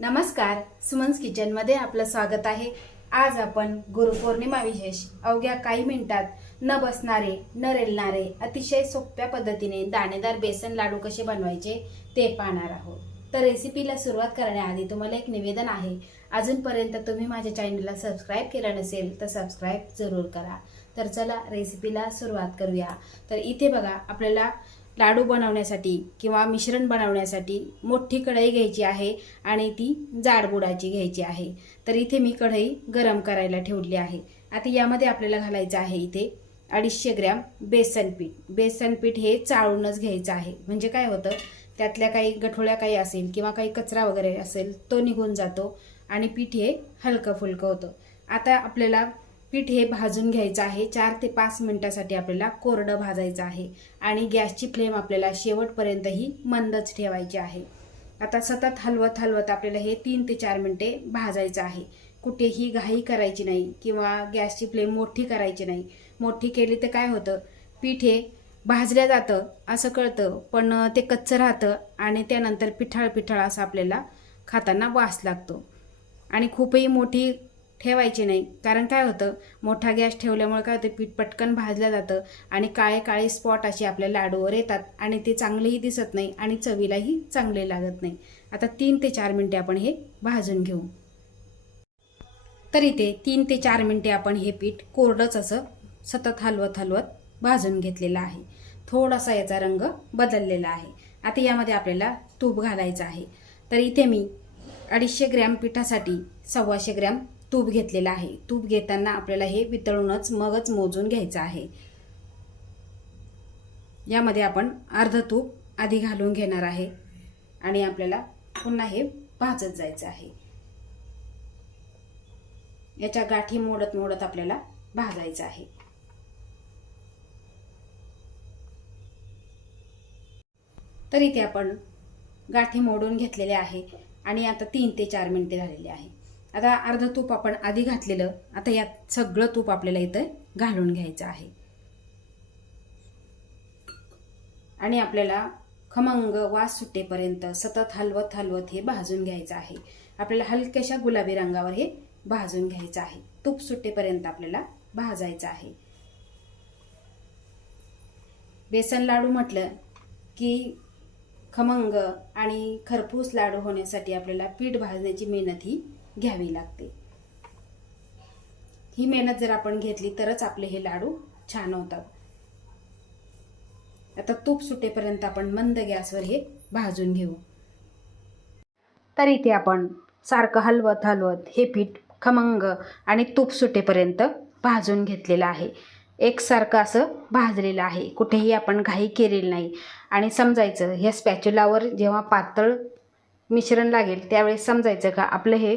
नमस्कार सुमन्स किचनमध्ये आपलं स्वागत आहे. आज आपण गुरुपौर्णिमा विशेष अवघ्या काही मिनिटात न बसणारे न रेलणारे अतिशय सोप्या पद्धतीने दाणेदार बेसन लाडू कसे बनवायचे ते पाहणार आहोत. तर रेसिपीला सुरुवात करण्याआधी तुम्हाला एक निवेदन आहे. अजूनपर्यंत तुम्ही माझ्या चॅनलला सबस्क्राईब केलं नसेल तर सबस्क्राईब जरूर करा. तर चला रेसिपीला सुरुवात करूया. तर इथे बघा आपल्याला लाडू बनवण्यासाठी किंवा मिश्रण बनवण्यासाठी मोठी कढई घ्यायची आहे आणि ती जाडबुडाची घ्यायची आहे. तर इथे मी कढई गरम करायला ठेवली आहे. आता यामध्ये आपल्याला घालायचं आहे इथे अडीचशे ग्रॅम बेसन पीठ. बेसन पीठ हे चाळूनच घ्यायचं आहे. म्हणजे काय होतं? त्यातल्या काही गठोळ्या काही असेल किंवा काही कचरा वगैरे असेल तो निघून जातो आणि पीठ हे हलकं फुलकं होतं. आता आपल्याला पीठ हे भाजून घ्यायचं आहे. चार ते पाच मिनटासाठी आपल्याला कोरडं भाजायचं आहे. आणि गॅसची फ्लेम आपल्याला शेवटपर्यंतही मंदच ठेवायची आहे. आता सतत हलवत हलवत आपल्याला हे तीन ते चार मिनटे भाजायचं आहे. कुठेही घाई करायची नाही किंवा गॅसची फ्लेम मोठी करायची नाही. मोठी केली तर काय होतं? पीठ हे भाजल्या जातं असं कळतं पण ते कच्चं राहतं आणि त्यानंतर पिठाळ पिठाळ असं आपल्याला खाताना वास लागतो. आणि खूपही मोठी ठेवायची नाही. कारण काय होतं मोठा गॅस ठेवल्यामुळे काय होतं पीठ पटकन भाजलं जातं आणि काळे काळे स्पॉट असे आपल्या लाडूवर येतात आणि ते चांगलेही दिसत नाही आणि चवीलाही चांगले लागत नाही. आता तीन ते चार मिनटे आपण हे भाजून घेऊ. तर इथे तीन ते चार मिनटे आपण हे पीठ कोरडंच असं सतत हलवत हलवत भाजून घेतलेलं आहे. थोडासा याचा रंग बदललेला आहे. आता यामध्ये आपल्याला तूप घालायचं आहे. तर इथे मी अडीचशे ग्रॅम पिठासाठी सव्वाशे ग्रॅम तूप घेतलेलं आहे. तूप घेताना आपल्याला हे वितळूनच मगच मोजून घ्यायचं आहे. यामध्ये आपण अर्ध तूप आधी घालून घेणार आहे. आणि आपल्याला पुन्हा हे भाजत जायचं आहे. याच्या गाठी मोडत मोडत आपल्याला भाजायचं आहे. तर इथे आपण गाठी मोडून घेतलेले आहे. आणि आता तीन ते चार मिनिटे झालेले आहे. आता अर्ध तूप आपण आधी घातलेलं आता यात सगळं तूप आपल्याला इथं घालून घ्यायचं आहे. आणि आपल्याला खमंग वास सुटेपर्यंत सतत हलवत हलवत हे भाजून घ्यायचं आहे. आपल्याला हलक्याशा गुलाबी रंगावर हे भाजून घ्यायचं आहे. तूप सुटेपर्यंत आपल्याला भाजायचं आहे. बेसन लाडू म्हटलं की खमंग आणि खरपूस लाडू होण्यासाठी आपल्याला पीठ भाजण्याची मेहनत ही घ्यावी लागते. ही मेहनत जर आपण घेतली तरच आपले हे लाडू छान होतात. आता तूप सुटेपर्यंत आपण मंद गॅसवर हे भाजून घेऊ. तर इथे आपण सारखं हलवत हलवत हे पीठ खमंग आणि तूप सुटेपर्यंत भाजून घेतलेलं आहे. एकसारखं असं भाजलेलं आहे. कुठेही आपण घाई केलेली नाही. आणि समजायचं ह्या स्पॅच्युलावर जेव्हा पातळ मिश्रण लागेल त्यावेळेस समजायचं का आपलं हे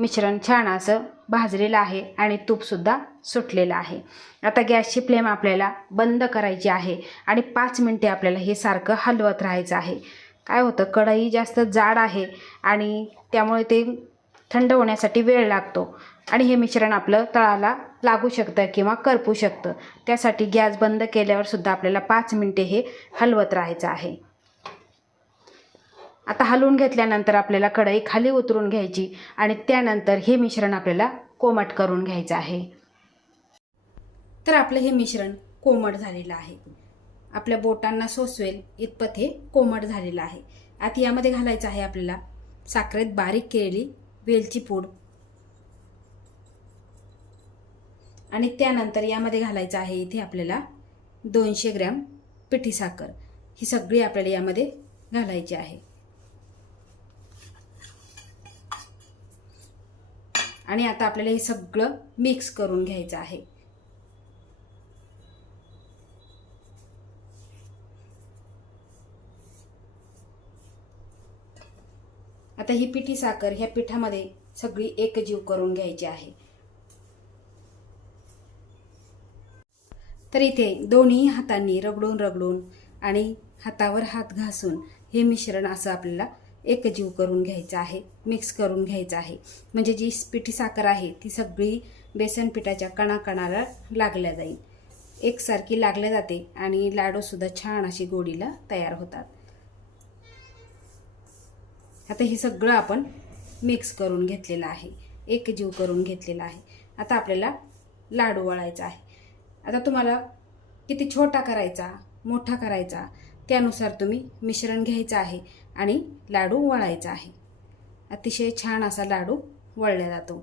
मिश्रण छान असं भाजलेलं आहे आणि तूपसुद्धा सुटलेलं आहे. आता गॅसची फ्लेम आपल्याला बंद करायची आहे आणि पाच मिनटे आपल्याला हे सारखं हलवत राहायचं आहे. काय होतं? कढई जास्त जाड आहे आणि त्यामुळे ते थंड होण्यासाठी वेळ लागतो आणि हे मिश्रण आपलं तळाला लागू शकतं किंवा करपू शकतं. त्यासाठी गॅस बंद केल्यावर सुद्धा आपल्याला पाच मिनटे हे हलवत राहायचं आहे. आता हलवून घेतल्यानंतर आपल्याला कढई खाली उतरून घ्यायची आणि त्यानंतर हे मिश्रण आपल्याला कोमट करून घ्यायचं आहे. तर आपलं हे मिश्रण कोमट झालेलं आहे. आपल्या बोटांना सोसवेल इतपत हे कोमट झालेलं आहे. आता यामध्ये घालायचं आहे आपल्याला साखरेत बारीक केलेली वेलची पूड. आणि त्यानंतर यामध्ये घालायचं आहे इथे आपल्याला दोनशे ग्रॅम पिठी साखर. ही सगळी आपल्याला यामध्ये घालायची आहे. आणि आता आपल्याला हे सगळं मिक्स करून घ्यायचं आहे. आता ही पिठी साखर ह्या पिठामध्ये सगळी एकजीव करून घ्यायची आहे. तर इथे दोन्ही हातांनी रगडून रगडून आणि हातावर हात घासून हे मिश्रण असं आपल्याला एकजीव करून घ्यायचं आहे मिक्स करून घ्यायचं आहे. म्हणजे जी पिठी साखर आहे ती सगळी बेसन पिठाच्या कणाकणाला लागल्या जाईल. एकसारखी लागल्या जाते आणि लाडूसुद्धा छान अशी गोडीला तयार होतात. आता हे सगळं आपण मिक्स करून घेतलेलं आहे एक जीव करून घेतलेला आहे. आता आपल्याला लाडू वळायचा आहे. आता तुम्हाला किती छोटा करायचा मोठा करायचा त्यानुसार तुम्ही मिश्रण घ्यायचं आहे. आणि लाडू वळायचा आहे. अतिशय छान असा लाडू वळला जातो.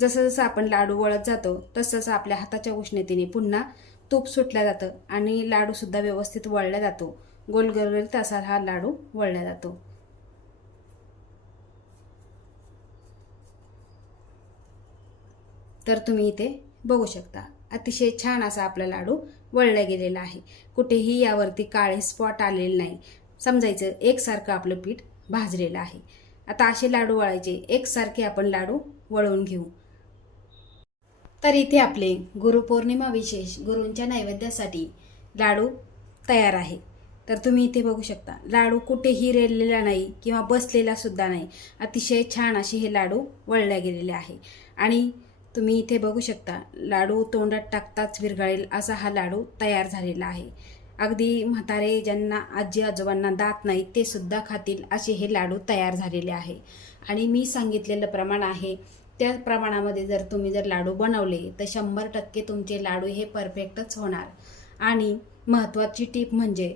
जसं जसं आपण लाडू वळत जातो तसं आपल्या हाताच्या उष्णतेने पुन्हा तूप सुटलं जातं आणि लाडूसुद्धा व्यवस्थित वळला जातो. गोलगरगरीत असा हा लाडू वळला जातो. तर तुम्ही इथे बघू शकता अतिशय छान असा आपला लाडू वळला गेलेला आहे. कुठेही यावरती काळे स्पॉट आलेले नाही. समजायचं एकसारखं आपलं पीठ भाजलेलं आहे. आता असे लाडू वळायचे एकसारखे आपण लाडू वळवून घेऊ. तर इथे आपले गुरुपौर्णिमा विशेष गुरूंच्या नैवेद्यासाठी लाडू तयार आहे. तर तुम्ही इथे बघू शकता लाडू कुठेही रेललेला नाही किंवा बसलेला सुद्धा नाही. अतिशय छान असे हे लाडू वळल्या गेलेले आहे. आणि तुम्ही इथे बघू शकता लाडू तोंडात टाकताच विरघळेल असा हा लाडू तयार झालेला आहे. अगदी म्हातारे ज्यांना आजी आजोबांना दात नाही ते सुद्धा खातील असे हे लाडू तयार झालेले आहे. आणि मी सांगितलेलं प्रमाण आहे त्या प्रमाणामध्ये जर तुम्ही जर लाडू बनवले तर शंभर टक्के तुमचे लाडू हे परफेक्टच होणार. आणि महत्त्वाची टीप म्हणजे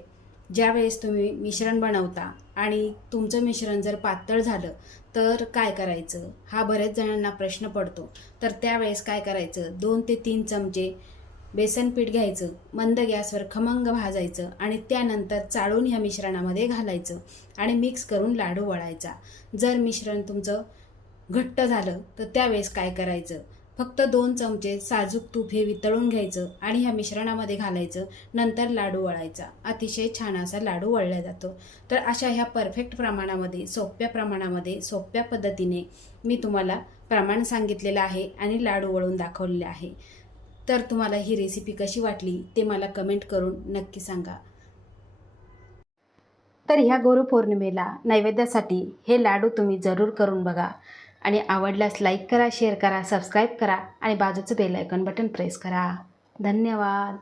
ज्यावेळेस तुम्ही मिश्रण बनवता आणि तुमचं मिश्रण जर पातळ झालं तर काय करायचं? हा बऱ्याच जणांना प्रश्न पडतो. तर त्यावेळेस काय करायचं? दोन ते तीन चमचे बेसन पीठ घ्यायचं मंद गॅसवर खमंग भाजायचं आणि त्यानंतर चाळून ह्या मिश्रणामध्ये घालायचं आणि मिक्स करून लाडू वळायचा. जर मिश्रण तुमचं घट्ट झालं तर त्यावेळेस काय करायचं? फक्त दोन चमचे साजूक तूप हे वितळून घ्यायचं आणि ह्या मिश्रणामध्ये घालायचं. नंतर लाडू वळायचा. अतिशय छान असा लाडू वळला जातो. तर अशा ह्या परफेक्ट प्रमाणामध्ये सोप्या प्रमाणामध्ये सोप्या पद्धतीने मी तुम्हाला प्रमाण सांगितलेलं आहे आणि लाडू वळून दाखवलेले आहे. तर तुम्हाला ही रेसिपी कशी वाटली ते मला कमेंट करून नक्की सांगा. तर ह्या गुरुपौर्णिमेला नैवेद्यासाठी हे लाडू तुम्ही जरूर करून बघा. आणि आवडल्यास लाईक करा शेअर करा सबस्क्राईब करा आणि बाजूचं बेल आयकॉन बटन प्रेस करा. धन्यवाद.